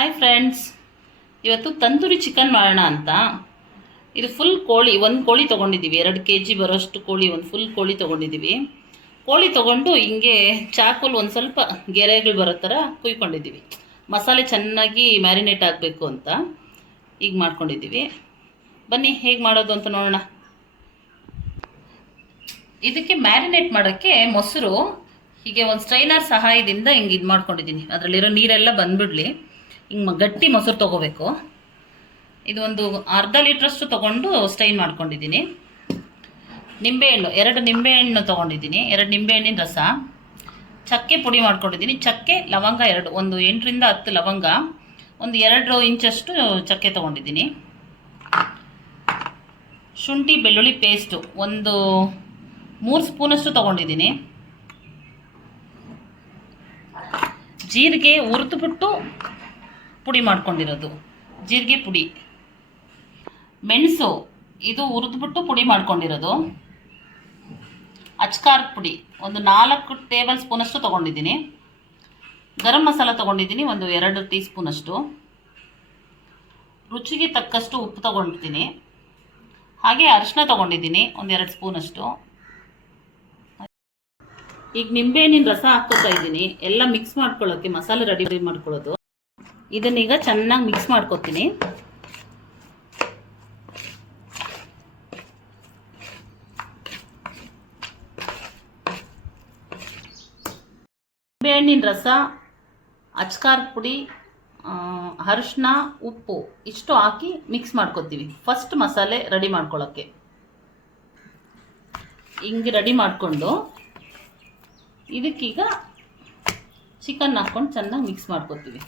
Hi friends, ಇವತ್ತು tandoori chicken ಮಾಡೋಣ ಅಂತ. ಇದು ಫುಲ್ ಕೋಳಿ, ಒಂದು ಕೋಳಿ ತೊಗೊಂಡಿದ್ದೀವಿ. 2 kg ಬರೋಷ್ಟು ಕೋಳಿ, ಒಂದು ಫುಲ್ ಕೋಳಿ ತೊಗೊಂಡಿದ್ದೀವಿ. ಕೋಳಿ ತೊಗೊಂಡು ಹಿಂಗೆ ಚಾಕುಲ್ ಒಂದು ಸ್ವಲ್ಪ ಗೆರೆಗಳು ಬರೋ ಥರ ಕುಯ್ಕೊಂಡಿದ್ದೀವಿ. ಮಸಾಲೆ ಚೆನ್ನಾಗಿ ಮ್ಯಾರಿನೇಟ್ ಆಗಬೇಕು ಅಂತ ಈಗ ಮಾಡ್ಕೊಂಡಿದ್ದೀವಿ. ಬನ್ನಿ ಹೇಗೆ ಮಾಡೋದು ಅಂತ ನೋಡೋಣ. ಇದಕ್ಕೆ ಮ್ಯಾರಿನೇಟ್ ಮಾಡೋಕ್ಕೆ ಮೊಸರು ಹೀಗೆ ಒಂದು ಸ್ಟ್ರೈನರ್ ಸಹಾಯದಿಂದ ಹಿಂಗೆ ಇದು ಮಾಡ್ಕೊಂಡಿದ್ದೀನಿ. ಅದರಲ್ಲಿರೋ ನೀರೆಲ್ಲ ಬಂದುಬಿಡಲಿ. ಹಿಂಗೆ ಗಟ್ಟಿ ಮೊಸರು ತೊಗೋಬೇಕು. ಇದು ಒಂದು ಅರ್ಧ ಲೀಟ್ರಷ್ಟು ತೊಗೊಂಡು ಸ್ಟೈನ್ ಮಾಡ್ಕೊಂಡಿದ್ದೀನಿ. ನಿಂಬೆಹಣ್ಣು 2 ನಿಂಬೆಹಣ್ಣು ತೊಗೊಂಡಿದ್ದೀನಿ. 2 ನಿಂಬೆಹಣ್ಣಿನ ರಸ, ಚಕ್ಕೆ ಪುಡಿ ಮಾಡ್ಕೊಂಡಿದ್ದೀನಿ. ಚಕ್ಕೆ ಲವಂಗ 2, ಒಂದು 8 ರಿಂದ 10 ಲವಂಗ, ಒಂದು 2 ಇಂಚಷ್ಟು ಚಕ್ಕೆ ತೊಗೊಂಡಿದ್ದೀನಿ. ಶುಂಠಿ ಬೆಳ್ಳುಳ್ಳಿ ಪೇಸ್ಟು ಒಂದು 3 ಸ್ಪೂನಷ್ಟು ತೊಗೊಂಡಿದ್ದೀನಿ. ಜೀರಿಗೆ ಹುರಿದುಬಿಟ್ಟು ಪುಡಿ ಮಾಡ್ಕೊಂಡಿರೋದು ಜೀರಿಗೆ ಪುಡಿ. ಮೆಣಸು ಇದು ಹುರಿದ್ಬಿಟ್ಟು ಪುಡಿ ಮಾಡ್ಕೊಂಡಿರೋದು. ಅಚ್ಕಾರದ ಪುಡಿ ಒಂದು 4 ಟೇಬಲ್ ಸ್ಪೂನಷ್ಟು ತೊಗೊಂಡಿದ್ದೀನಿ. ಗರಂ ಮಸಾಲ ತೊಗೊಂಡಿದ್ದೀನಿ ಒಂದು 2 ಟೀ ಸ್ಪೂನಷ್ಟು. ರುಚಿಗೆ ತಕ್ಕಷ್ಟು ಉಪ್ಪು ತೊಗೊಂಡಿದ್ದೀನಿ. ಹಾಗೆ ಅರಿಶಿನ ತೊಗೊಂಡಿದ್ದೀನಿ ಒಂದು 2 ಸ್ಪೂನಷ್ಟು. ಈಗ ನಿಂಬೆಹಣ್ಣಿನ ರಸ ಹಾಕ್ಕೋತಾ ಇದ್ದೀನಿ. ಎಲ್ಲ ಮಿಕ್ಸ್ ಮಾಡ್ಕೊಳ್ಳೋಕ್ಕೆ ಮಸಾಲೆ ರೆಡಿ ಮಾಡ್ಕೊಳ್ಳೋದು. ಇದನ್ನೀಗ ಚೆನ್ನಾಗಿ ಮಿಕ್ಸ್ ಮಾಡ್ಕೊತೀನಿ. ನಿಂಬೆಹಣ್ಣಿನ ರಸ, ಅಚ್ಕಾರದ ಪುಡಿ, ಅರಿಶಿನ, ಉಪ್ಪು ಇಷ್ಟು ಹಾಕಿ ಮಿಕ್ಸ್ ಮಾಡ್ಕೊತೀವಿ. ಫಸ್ಟ್ ಮಸಾಲೆ ರೆಡಿ ಮಾಡ್ಕೊಳ್ಳೋಕ್ಕೆ ಹಿಂಗೆ ರೆಡಿ ಮಾಡಿಕೊಂಡು ಇದಕ್ಕೀಗ ಚಿಕನ್ ಹಾಕ್ಕೊಂಡು ಚೆನ್ನಾಗಿ ಮಿಕ್ಸ್ ಮಾಡ್ಕೊತೀವಿ.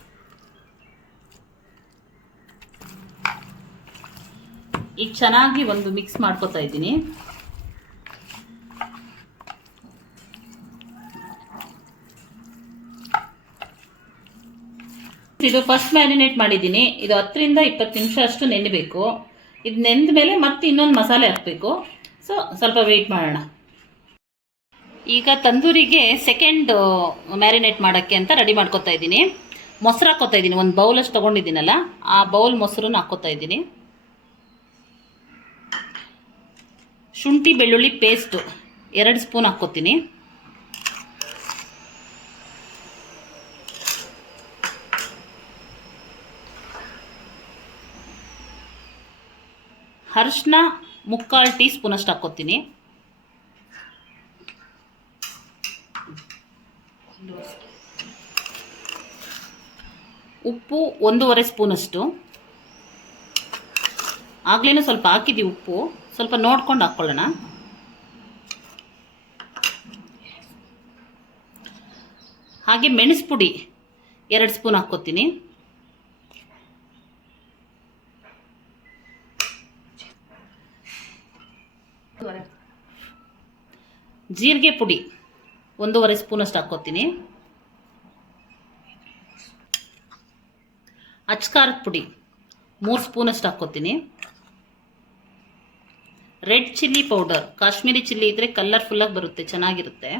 ಈಗ ಚೆನ್ನಾಗಿ ಒಂದು ಮಿಕ್ಸ್ ಮಾಡ್ಕೊತಾ ಇದ್ದೀನಿ. ಇದು ಫಸ್ಟ್ ಮ್ಯಾರಿನೇಟ್ ಮಾಡಿದ್ದೀನಿ. ಇದು 10 ರಿಂದ 20 ನಿಮಿಷ ಅಷ್ಟು ನೆನೆಬೇಕು. ಇದು ನೆಂದ ಮೇಲೆ ಮತ್ತೆ ಇನ್ನೊಂದು ಮಸಾಲೆ ಹಾಕಬೇಕು. ಸೊ ಸ್ವಲ್ಪ ವೆಯ್ಟ್ ಮಾಡೋಣ. ಈಗ ತಂದೂರಿಗೆ ಸೆಕೆಂಡ್ ಮ್ಯಾರಿನೇಟ್ ಮಾಡೋಕ್ಕೆ ಅಂತ ರೆಡಿ ಮಾಡ್ಕೊತಾ ಇದ್ದೀನಿ. ಮೊಸರು ಹಾಕ್ಕೋತಾ ಇದ್ದೀನಿ. ಒಂದು ಬೌಲಷ್ಟು ತೊಗೊಂಡಿದ್ದೀನಲ್ಲ, ಆ ಬೌಲ್ ಮೊಸರನ್ನ ಹಾಕ್ಕೋತಾ ಇದ್ದೀನಿ. ಶುಂಠಿ ಬೆಳ್ಳುಳ್ಳಿ ಪೇಸ್ಟು 2 ಸ್ಪೂನ್ ಹಾಕ್ಕೋತೀನಿ. ಅರಿಶಿನ 3/4 ಟೀ ಸ್ಪೂನಷ್ಟು ಹಾಕ್ಕೋತೀನಿ. ಉಪ್ಪು 1.5 ಸ್ಪೂನಷ್ಟು. ಆಗ್ಲೇನೂ ಸ್ವಲ್ಪ ಹಾಕಿದ್ದೀವಿ ಉಪ್ಪು, ಸ್ವಲ್ಪ ನೋಡ್ಕೊಂಡು ಹಾಕ್ಕೊಳ್ಳೋಣ. ಹಾಗೆ ಮೆಣಸು ಪುಡಿ 2 ಸ್ಪೂನ್ ಹಾಕ್ಕೋತೀನಿ. ಜೀರಿಗೆ ಪುಡಿ 1.5 ಸ್ಪೂನಷ್ಟು ಹಾಕ್ಕೋತೀನಿ. ಅಚ್ಕಾರದ ಪುಡಿ 3 ಸ್ಪೂನಷ್ಟು ಹಾಕ್ಕೋತೀನಿ. Red chilli powder, Kashmiri chilli ಇದ್ದರೆ ಕಲರ್ಫುಲ್ಲಾಗಿ ಬರುತ್ತೆ, ಚೆನ್ನಾಗಿರುತ್ತೆ.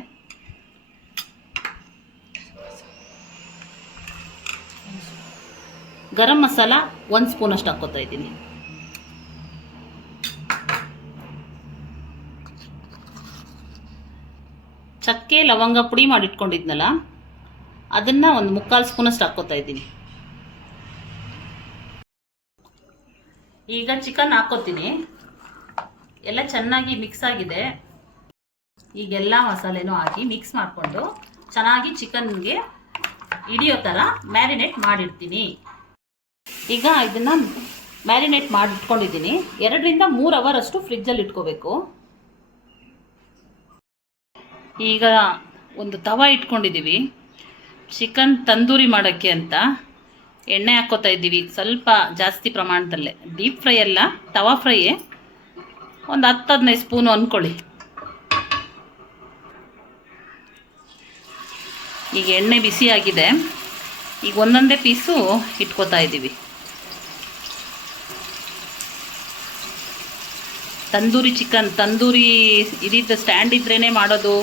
ಗರಂ ಮಸಾಲ 1 ಸ್ಪೂನಷ್ಟು ಹಾಕ್ಕೋತಾ ಇದ್ದೀನಿ. ಚಕ್ಕೆ ಲವಂಗ ಪುಡಿ ಮಾಡಿಟ್ಕೊಂಡಿದ್ನಲ್ಲ, ಅದನ್ನು ಒಂದು 3/4 ಸ್ಪೂನಷ್ಟು ಹಾಕ್ಕೋತಾ ಇದ್ದೀನಿ. ಈಗ ಚಿಕನ್ ಹಾಕ್ಕೋತೀನಿ. ಎಲ್ಲ ಚೆನ್ನಾಗಿ ಮಿಕ್ಸ್ ಆಗಿದೆ. ಈಗೆಲ್ಲ ಮಸಾಲೆನೂ ಹಾಕಿ ಮಿಕ್ಸ್ ಮಾಡಿಕೊಂಡು ಚೆನ್ನಾಗಿ ಚಿಕನ್ಗೆ ಹಿಡಿಯೋ ಥರ ಮ್ಯಾರಿನೇಟ್ ಮಾಡಿಡ್ತೀನಿ. ಈಗ ಇದನ್ನು ಮ್ಯಾರಿನೇಟ್ ಮಾಡಿಟ್ಕೊಂಡಿದ್ದೀನಿ. 2 ರಿಂದ 3 ಅವರ್ ಅಷ್ಟು ಫ್ರಿಜ್ಜಲ್ಲಿ ಇಟ್ಕೋಬೇಕು. ಈಗ ಒಂದು ತವಾ ಇಟ್ಕೊಂಡಿದ್ದೀವಿ ಚಿಕನ್ ತಂದೂರಿ ಮಾಡೋಕ್ಕೆ ಅಂತ. ಎಣ್ಣೆ ಹಾಕ್ಕೋತಾ ಇದ್ದೀವಿ ಸ್ವಲ್ಪ ಜಾಸ್ತಿ ಪ್ರಮಾಣದಲ್ಲೇ. ಡೀಪ್ ಫ್ರೈ ಅಲ್ಲ, ತವಾ ಫ್ರೈಯೇ. ಒಂದು 10-15 ಸ್ಪೂನು ಅಂದ್ಕೊಳ್ಳಿ. ಈಗ ಎಣ್ಣೆ ಬಿಸಿಯಾಗಿದೆ. ಈಗ ಒಂದೊಂದೇ ಪೀಸು ಇಟ್ಕೋತಾ ಇದ್ದೀವಿ. ತಂದೂರಿ ಚಿಕನ್, ತಂದೂರಿ ಇದಿದ್ದು ಸ್ಟ್ಯಾಂಡ್ ಇದ್ರೇ ಮಾಡೋದು,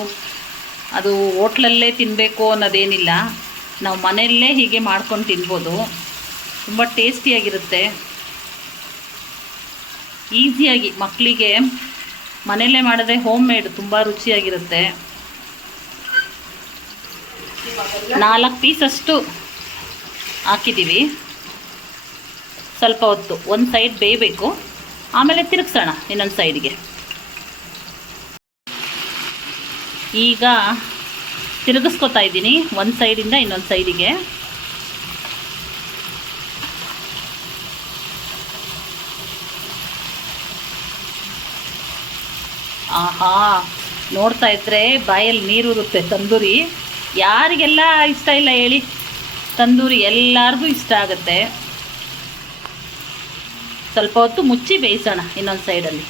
ಅದು ಹೋಟ್ಲಲ್ಲೇ ತಿನ್ನಬೇಕು ಅನ್ನೋದೇನಿಲ್ಲ. ನಾವು ಮನೆಯಲ್ಲೇ ಹೀಗೆ ಮಾಡ್ಕೊಂಡು ತಿನ್ಬೋದು. ತುಂಬ ಟೇಸ್ಟಿಯಾಗಿರುತ್ತೆ. ಈಸಿಯಾಗಿ ಮಕ್ಕಳಿಗೆ ಮನೆಯಲ್ಲೇ ಮಾಡಿದ್ರೆ ಹೋಮ್ ಮೇಡ್ ತುಂಬ ರುಚಿಯಾಗಿರುತ್ತೆ. 4 ಪೀಸಷ್ಟು ಹಾಕಿದ್ದೀವಿ. ಸ್ವಲ್ಪ ಹೊತ್ತು ಒಂದು ಸೈಡ್ ಬೇಯಬೇಕು, ಆಮೇಲೆ ತಿರುಗಿಸೋಣ ಇನ್ನೊಂದು ಸೈಡ್ಗೆ. ಈಗ ತಿರುಗಿಸ್ಕೊತಾ ಇದ್ದೀನಿ ಒಂದು ಸೈಡಿಂದ ಇನ್ನೊಂದು ಸೈಡಿಗೆ. ಆಹಾ, ನೋಡ್ತಾ ಇದ್ದರೆ ಬಾಯಲ್ಲಿ ನೀರೂರುತ್ತೆ. ತಂದೂರಿ ಯಾರಿಗೆಲ್ಲ ಇಷ್ಟ ಇಲ್ಲ ಹೇಳಿ? ತಂದೂರಿ ಎಲ್ಲರಿಗೂ ಇಷ್ಟ ಆಗುತ್ತೆ. ಸ್ವಲ್ಪ ಹೊತ್ತು ಮುಚ್ಚಿ ಬೇಯಿಸೋಣ ಇನ್ನೊಂದು ಸೈಡಲ್ಲಿ.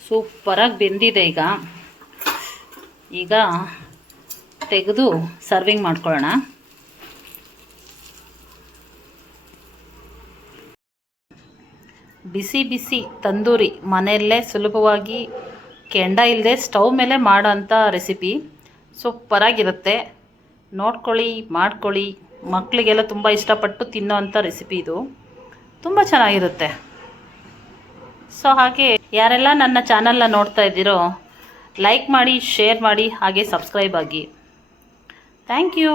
ಸೂಪರಾಗಿ ಬೆಂದಿದೆ. ಈಗ ತೆಗೆದು ಸರ್ವಿಂಗ್ ಮಾಡ್ಕೊಳ್ಳೋಣ. ಬಿಸಿ ಬಿಸಿ ತಂದೂರಿ ಮನೆಯಲ್ಲೇ ಸುಲಭವಾಗಿ ಕೆಂಡ ಇಲ್ಲದೆ ಸ್ಟವ್ ಮೇಲೆ ಮಾಡೋಂಥ ರೆಸಿಪಿ. ಸೂಪರಾಗಿರುತ್ತೆ. ನೋಡ್ಕೊಳ್ಳಿ, ಮಾಡ್ಕೊಳ್ಳಿ. ಮಕ್ಕಳಿಗೆಲ್ಲ ತುಂಬ ಇಷ್ಟಪಟ್ಟು ತಿನ್ನೋ ಅಂಥ ರೆಸಿಪಿ ಇದು. ತುಂಬ ಚೆನ್ನಾಗಿರುತ್ತೆ. ಸೊ ಹಾಗೆ ಯಾರೆಲ್ಲ ನನ್ನ ಚಾನಲ್ನ ನೋಡ್ತಾ ಇದ್ದೀರೋ ಲೈಕ್ ಮಾಡಿ, ಶೇರ್ ಮಾಡಿ, ಹಾಗೆ ಸಬ್ಸ್ಕ್ರೈಬ್ ಆಗಿ. Thank you.